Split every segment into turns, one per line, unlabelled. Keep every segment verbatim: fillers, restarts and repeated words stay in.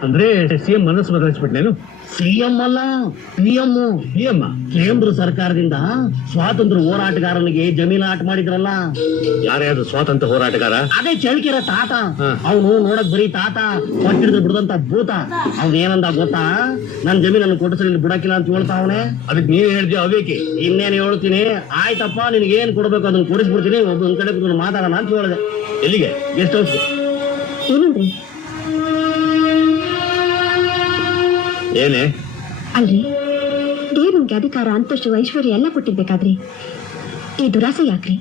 ಅಂದ್ರೆ ಸಿಎಂ ಮನಸ್ಸು ಬದಲಾಯಿಸ್ಬಿಟ್ನೇನು?
ಸಿಎಂ ಅಲ್ಲ, ಪಿಎಂ.
ಪಿಎಂ
ಕೇಂದ್ರ ಸರ್ಕಾರದಿಂದ ಸ್ವಾತಂತ್ರ್ಯ ಹೋರಾಟಗಾರನಿಗೆ ಜಮೀನಾಟ ಮಾಡಿದ್ರಲ್ಲ.
ಯಾರ್ಯಾರು ಸ್ವಾತಂತ್ರ್ಯ ಹೋರಾಟಗಾರ?
ಅದೇ ಚಳ್ಕಿರ ತಾತ.
ಹ.
ಅವನು ನೋಡಕ್ ಬರೀ ತಾತ, ಕೊಟ್ಟಿಡಿದ್ರೆ ಬಿಡದಂತ ಭೂತ. ಅವ್ನ ಏನಂದ ಗೊತ್ತಾ? ನನ್ ಜಮೀನನ್ನು ಕೊಟ್ಟಿಸಿ ಬಿಡಕಿಲ್ಲ ಅಂತ ಹೇಳ್ತಾವನೆ.
ಅದಕ್ಕೆ ನೀನ್ ಹೇಳ್ತೀಯ ಅವೇಕೆ?
ಇನ್ನೇನು ಹೇಳ್ತೀನಿ, ಆಯ್ತಪ್ಪ ನಿನ್ಗೆ ಏನ್ ಕೊಡ್ಬೇಕು ಅದನ್ನ ಕೊಡಿಸ್ಬಿಡ್ತೀನಿ, ಒಬ್ಬ ಕಡೆ ಕೂತ್ಕೊಂಡು ಮಾತಾಡೋಣ ಅಂತ ಹೇಳಿದೆ.
ಎಲ್ಲಿಗೆ?
Guest house.
ಏನಂದ್ರಿ?
ಏನೇ
ಅಲ್ರಿ, ದೇವ್ರ ನಮ್ಗೆ ಅಧಿಕಾರ, ಅಂತಸ್ತು, ಐಶ್ವರ್ಯ ಎಲ್ಲ ಕೊಟ್ಟಿರ್ಬೇಕಾದ್ರಿ ಈ ದುರಾಸೆ ಯಾಕ್ರಿ?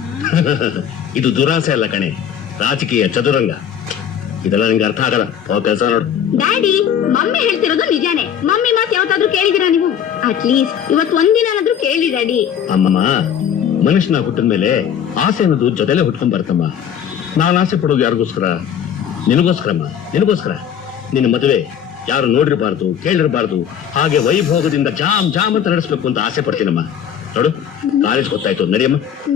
ಇದು ದುರಾಸೆ ಅಲ್ಲ ಕಣೆ, ರಾಜಕೀಯ ಚದುರಂಗ. ಇದೆಲ್ಲ ನಿಂಗೆ ಅರ್ಥ ಆಗಲ್ಲ. ಕೆಲಸ ನೋಡು.
ಡ್ಯಾಡಿ, ಮಮ್ಮಿ ಹೇಳ್ತಿರೋದು ನಿಜಾನೇ. ಮಮ್ಮಿ ಮಾತು ಯಾವತ್ತಾದ್ರೂ ಕೇಳಿದಿರಾ ನೀವು? ಅಟ್ಲೀಸ್ಟ್ ಇವತ್ತು ಒಂದಿನಾದ್ರೂ ಕೇಳಿ ಡ್ಯಾಡಿ.
ಅಮ್ಮಮ್ಮ, ಮನುಷ್ಯನ ಹುಟ್ಟಿದ ಮೇಲೆ ಆಸೆ ಅನ್ನೋದು ಜೊತೆಲೆ ಹುಟ್ಕೊಂಡ್ ಬರ್ತಮ್ಮ. ನಾನು ಆಸೆ ಪಡೋದು ಯಾರಿಗೋಸ್ಕರ? ನಿನಗೋಸ್ಕರಮ್ಮ, ನಿನಗೋಸ್ಕರ. ನಿನ್ನ ಮದುವೆ ಯಾರು ನೋಡಿರಬಾರ್ದು, ಕೇಳಿರಬಾರ್ದು, ಹಾಗೆ ವೈಭೋಗದಿಂದ ಜಾಮ್ ಜಾಮ್ ಅಂತ ನಡೆಸ್ಬೇಕು ಅಂತ ಆಸೆ ಪಡ್ತೀನಮ್ಮ. ನೋಡು, ಕಾಲೇಜ್ ಗೊತ್ತಾಯ್ತು, ನಡಿಯಮ್ಮ.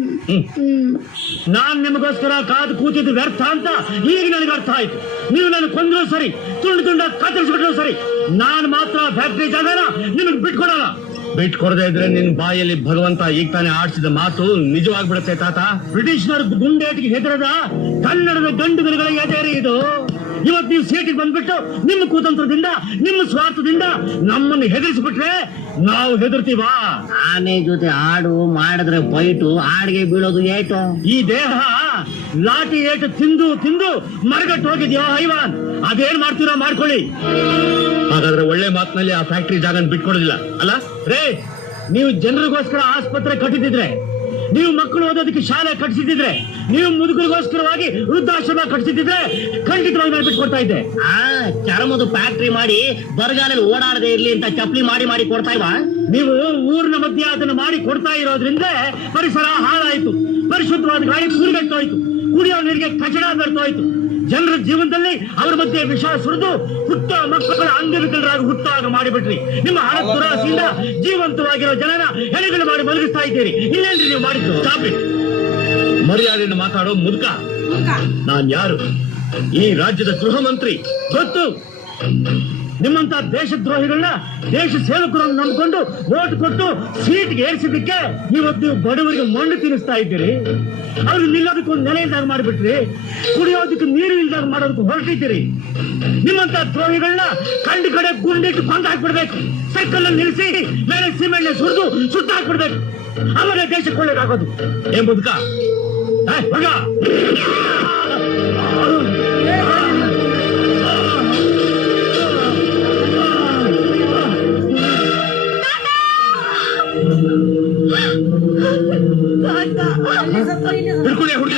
ಹ್ಮ್ ನಾನ್ ನಿಮಗೋಸ್ಕರ ಕಾದು ಕೂತಿದ್ದು ವ್ಯರ್ಥ ಅಂತ ಈಗ ನನಗೆ ಅರ್ಥ ಆಯ್ತು. ನೀವು ನಾನು ಕೊಂದ್ರು ಸರಿ, ತುಂಡು ತುಂಡ ಕತ್ತರಿಸ್ಬಿಟ್ರು ಸರಿ, ನಾನು ಮಾತ್ರ ಫ್ಯಾಕ್ಟ್ರಿ ಜಾಗನ ನಿಮಗೆ ಬಿಟ್ಕೊಡಲ್ಲ. ಬಿಟ್ಕೊಡದೆ ಇದ್ರೆ ನಿನ್ ಬಾಯಲ್ಲಿ ಭಗವಂತ ಈಗ ತಾನೇ ಆಡಿಸಿದ ಮಾತು ನಿಜವಾಗ್ಬಿಡುತ್ತೆ ತಾತ. ಬ್ರಿಟಿಷ್ನರ ಗುಂಡೇಟಿಗೆ ಹೆದರದ ಕನ್ನಡದ ಗಂಡುಗರುಗಳ ಎದೆರಿ ಇದು. ಇವತ್ತು ನೀವು ಸೀಟಿಗೆ ಬಂದ್ಬಿಟ್ಟು ನಿಮ್ಮ ಕುತಂತ್ರದಿಂದ, ನಿಮ್ಮ ಸ್ವಾರ್ಥದಿಂದ ನಮ್ಮನ್ನು ಹೆದರಿಸ್ಬಿಟ್ರೆ ನಾವು ಹೆದರ್ತೀವಾ?
ಆನೆ ಜೊತೆ ಆಡು ಮಾಡಿದ್ರೆ ಬೈಟು, ಆಡಿಗೆ ಬೀಳೋದು ಏಟು.
ಈ ದೇಹ ಲಾಠಿ ಏಟು ತಿಂದು ತಿಂದು ಮರಗಟ್ಟು ಹೋಗಿದ್ಯೋ ಹೈವಾನ್, ಅದೇನ್ ಮಾಡ್ತೀರೋ ಮಾಡ್ಕೊಳ್ಳಿ. ಹಾಗಾದ್ರೆ ಒಳ್ಳೆ ಮಾತಿನಲ್ಲಿ ಆ ಫ್ಯಾಕ್ಟ್ರಿ ಜಾಗನ ಬಿಟ್ಕೊಡೋದಿಲ್ಲ ಅಲ್ಲ ರೇ? ನೀವು ಜನರಿಗೋಸ್ಕರ ಆಸ್ಪತ್ರೆ ಕಟ್ಟಿದ್ರೆ, ನೀವು ಮಕ್ಕಳು ಓದೋದಕ್ಕೆ ಶಾಲೆ ಕಟ್ಟಿಸಿದ್ರೆ, ನೀವು ಮುದುಕರಿಗೋಸ್ಕರವಾಗಿ ವೃದ್ಧಾಶ್ರಮ ಕಟ್ಟಿಸಿದ್ರೆ ಖಂಡಿತವಾಗಿ ನಾನು ಬಿಟ್ಕೊಡ್ತಾ ಇದ್ದೆ.
ಆ ಚರ್ಮದ ಫ್ಯಾಕ್ಟ್ರಿ ಮಾಡಿ ಬರಗಾಲಲ್ಲಿ ಓಡಾಡದೆ ಇರ್ಲಿ ಅಂತ ಚಪ್ಪಲಿ ಮಾಡಿ ಮಾಡಿ ಕೊಡ್ತಾ ಇವಾ?
ನೀವು ಊರಿನ ಮಧ್ಯೆ ಅದನ್ನು ಮಾಡಿ ಕೊಡ್ತಾ ಇರೋದ್ರಿಂದ ಪರಿಸರ ಹಾಳಾಯ್ತು, ಪರಿಶುದ್ಧವಾದ ಗಾಳಿ ಕೂರಿಗಟ್ಟೋಯ್ತು, ಕುಡಿಯೋ ನೀರಿಗೆ ಕಚಡ ಬೆರ್ತೋಯ್ತು. ಜನರ ಜೀವನದಲ್ಲಿ ಅವರ ಮಧ್ಯೆ ವಿಷ ಸುರಿದು ಹುಟ್ಟ ಮಕ್ಕಳ ಅಂಗವಿಕಲರಾಗಿ ಹುಟ್ಟಾಗ ಮಾಡಿಬಿಟ್ರಿ. ನಿಮ್ಮ ಹಣ ದುರಾಸೆಯಿಂದ ಜೀವಂತವಾಗಿರೋ ಜನನ ಹೆಣಗಳು ಮಾಡಿ ಮಲಗಿಸ್ತಾ ಇದ್ದೀರಿ. ಇನ್ನೇನ್ರಿ ನೀವು ಮಾಡಿದ್ದು? Stop it. ಮರ್ಯಾದೆಯನ್ನು ಮಾತಾಡೋ ಮುದುಕ. ನಾನ್ ಯಾರು? ಈ ರಾಜ್ಯದ ಗೃಹ ಮಂತ್ರಿ. ಗೊತ್ತು, ನಿಮ್ಮಂತ ದೇಶದ್ರೋಹಿಗಳನ್ನ ದೇಶ ಸೇವಕರನ್ನು ನಂಬಿಕೊಂಡು ವೋಟ್ ಕೊಟ್ಟು ಸೀಟ್ಗೆ ಏರಿಸಿದ್ದಕ್ಕೆ ಇವತ್ತು ನೀವು ಬಡವರಿಗೆ ಮಣ್ಣು ತಿನ್ನಿಸ್ತಾ ಇದ್ದೀರಿ. ಅವ್ರಿಗೆ ನಿಲ್ಲೋದಕ್ಕೆ ಒಂದು ನೆಲೆ ಇಲ್ದಾಗ ಮಾಡಿಬಿಟ್ರಿ, ಕುಡಿಯೋದಕ್ಕೆ ನೀರು ಇಲ್ದಾಗ ಮಾಡೋದಕ್ಕೆ ಹೊರಟಿದ್ದೀರಿ. ನಿಮ್ಮಂತ ದ್ರೋಹಿಗಳನ್ನ ಕಂಡು ಕಡೆ ಗುಂಡಿಟ್ಟು ಕೊಂದು ಹಾಕ್ಬಿಡ್ಬೇಕು, ಸೈಕಲ್ ನಿಲ್ಲಿಸಿ ಮೇಲೆ ಸಿಮೆಂಟ್ ಸುರಿದು ಸುತ್ತ ಹಾಕ್ಬಿಡ್ಬೇಕು. ಆಮೇಲೆ ದೇಶಕ್ಕೆ ಒಳ್ಳೇದಾಗೋದು. ಏನ್ ಬದುಕ ಮಗ? ಹಿಡ್ಕೊಳ್ಳಿ ಹುಡುಗ.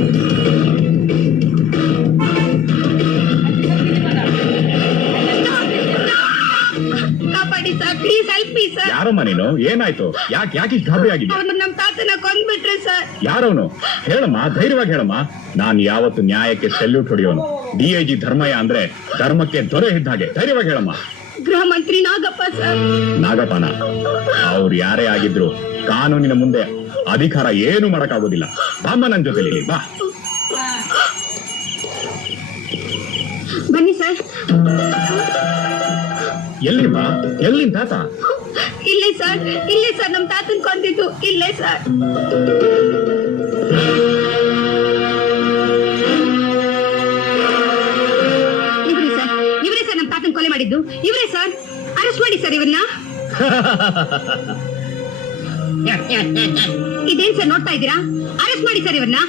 ಕಾಪಾಡಿ sir, please help me sir.
ಯಾರಮ್ಮ ನೀನು? ಏನಾಯ್ತು? ಯಾಕೆ ಯಾಕೆ ಇಷ್ಟು ಗಾಬರಿ ಆಗಿದೆ?
ಅವ್ರು ನಮ್ ತಾತನ ಕೊಂದ್ಬಿಟ್ರಿ ಸರ್.
ಯಾರವನು? ಹೇಳಮ್ಮ, ಧೈರ್ಯವಾಗಿ ಹೇಳಮ್ಮ. ನಾನು ಯಾವತ್ತು ನ್ಯಾಯಕ್ಕೆ ಸೆಲ್ಯೂಟ್ ಹೊಡೆಯೋನು. ಡಿಐಜಿ ಧರ್ಮಯ್ಯ ಅಂದ್ರೆ ಧರ್ಮಕ್ಕೆ ದೊರೆ ಇದ್ದ ಹಾಗೆ. ಧೈರ್ಯವಾಗಿ ಹೇಳಮ್ಮ.
ಗೃಹ ಮಂತ್ರಿ ನಾಗಪ್ಪ ಸರ್.
ನಾಗಪ್ಪನ? ಅವ್ರು ಯಾರೇ ಆಗಿದ್ರು ಕಾನೂನಿನ ಮುಂದೆ ಅಧಿಕಾರ ಏನು ಮಾಡಕ್ಕಾಗೋದಿಲ್ಲ. ಬಾಮ್ಮ ನನ್ ಜೊತೆಲಿ, ಬಾ.
ಬನ್ನಿ ಸರ್.
ಎಲ್ಲಿ ಬಾ? ಎಲ್ಲಿ ತಾತ?
ಇಲ್ಲೇ ಸರ್, ಇಲ್ಲೇ ಸರ್ ನಮ್ ತಾತನ್ ಕೊಂದಿದ್ದು ಇಲ್ಲೇ ಸರ್. ಇವ್ರಿ ಸರ್, ಇವ್ರೇ ಸರ್ ನಮ್ ತಾತನ್ ಕೊಲೆ ಮಾಡಿದ್ದು ಇವ್ರೇ ಸರ್. ಅರೆಸ್ಟ್ ಮಾಡಿ ಸರ್ ಇವ್ರನ್ನ. ಇದೇನ್ ಸರ್ ನೋಡ್ತಾ ಇದ್ದೀರಾ? ಅರೆಸ್ಟ್ ಮಾಡಿ ಸರ್ ಇವ್ರನ್ನ.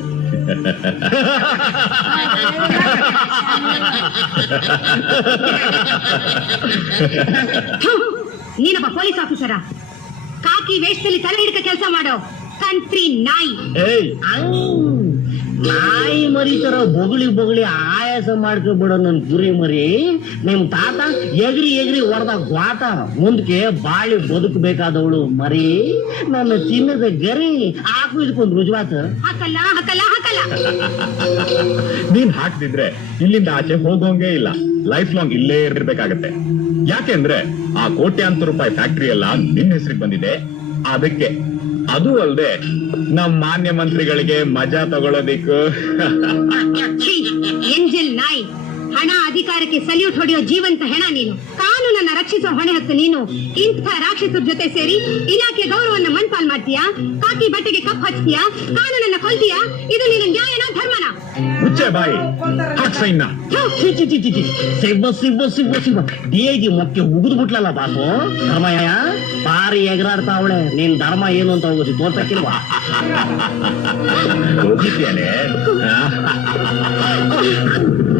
ನೀನಪ್ಪ ಪೊಲೀಸ್ ಆಫೀಸರ? ಕಾಕಿ ವೇಷದಲ್ಲಿ ತಲೆ ಹಿಡ್ಕ ಕೆಲಸ ಮಾಡೋ ಕಂತ್ರಿ ನಾಯಿ.
ನಾಯಿ ಮರಿ ತರ ಬೊಗಳಿ ಬೊಗಳಿ ಆಯಾಸ ಮಾಡ್ಕೊಬಿಡೋ ನನ್ ಗುರಿ ಮರಿ. ನಿಮ್ ತಾತ ಎಗ್ರಿ ಎಗ್ರಿ ಹೊಡೆದ ಗ್ವಾಟ ಮುಂದಕ್ಕೆ ಬಾಳಿ ಬದುಕಬೇಕಾದವಳು ಮರಿ. ನನ್ನ ಚಿನ್ನದ ಗರಿ ಹಾಕು ಇದಕ್ಕೊಂದು ರುಜುವಾತ.
ಹಾಕಲ್ಲ ಹಾಕಲ್ಲ ಹಾಕಲ್ಲ.
ನೀನ್ ಹಾಕ್ದಿದ್ರೆ ಇಲ್ಲಿಂದ ಆಚೆ ಹೋಗೋಂಗೇ ಇಲ್ಲ. ಲೈಫ್ ಲಾಂಗ್ ಇಲ್ಲೇ ಇರ್ಬೇಕಾಗತ್ತೆ. ಯಾಕೆಂದ್ರೆ ಆ ಕೋಟ್ಯಾಂತರ ರೂಪಾಯಿ ಫ್ಯಾಕ್ಟರಿ ಎಲ್ಲ ನಿನ್ನ ಹೆಸರಿಗೆ ಬಂದಿದೆ. ಅದಕ್ಕೆ ಅದು ಅಲ್ಲದೆ ನಮ್ಮ ಮಾನ್ಯ ಮಂತ್ರಿಗಳಿಗೆ ಮಜಾ ತಗೊಳ್ಳೋದಿಕ್ಕೂ.
ಎಂಜಲ್ ನಾಯಿ, ಹಣ ಅಧಿಕಾರ ಅಧಿಕಾರಕ್ಕೆ ಸಲ್ಯೂಟ್ ಹೊಡೆಯೋ ಜೀವಂತ ಹೆಣ ನೀನು. ಕಾನೂನನ್ನ ರಕ್ಷಿಸೋ ಹೊಣೆ ಹೊತ್ತು ನೀನು ಇಂಥ ರಾಕ್ಷಸರ ಜೊತೆ ಸೇರಿ ಇಲಾಖೆ ಗೌರವನ್ನ ಮಣ್ಪಾಲ್ ಮಾಡ್ತೀಯಾ? ಕಾಕಿ ಬಟ್ಟೆಗೆ ಕಪ್ ಹಚ್ತೀಯಾ? ಕಾನೂನನ್ನ ಕೊಲ್ತೀಯಾ? ಇದು ನಿನ್ನ ನ್ಯಾಯನ ಧರ್ಮನ?
ಮುಚ್ಚೆ ಬಾಯಿ, ಹಾಕ್ ಸೈನ್ನ.
ಛೀ, ಛೀ, ಛೀ, ಛೀ, ಛೀ. ಸಿಬ್ಬ ಸಿಬ್ಬ ಸಿಬ್ಬ ಸಿಬ್ಬ ಡಿ ಐ ಜಿ ಮೊಕ್ಕೆ ಉಗಿದು ಬಿಟ್ಲಲ್ಲ ಬಾಸು. ಧರ್ಮಯ್ಯ ಬಾರಿ ಎಗರಾಡ್ತಾವಳೆ. ನೀನ್ ಧರ್ಮ ಏನು ಅಂತ ಹೋಗೋದು ತೋರ್ಸಕ್ಕಿಲ್ವಾ?
ಹೋಗಿದ್ಯಾನೆ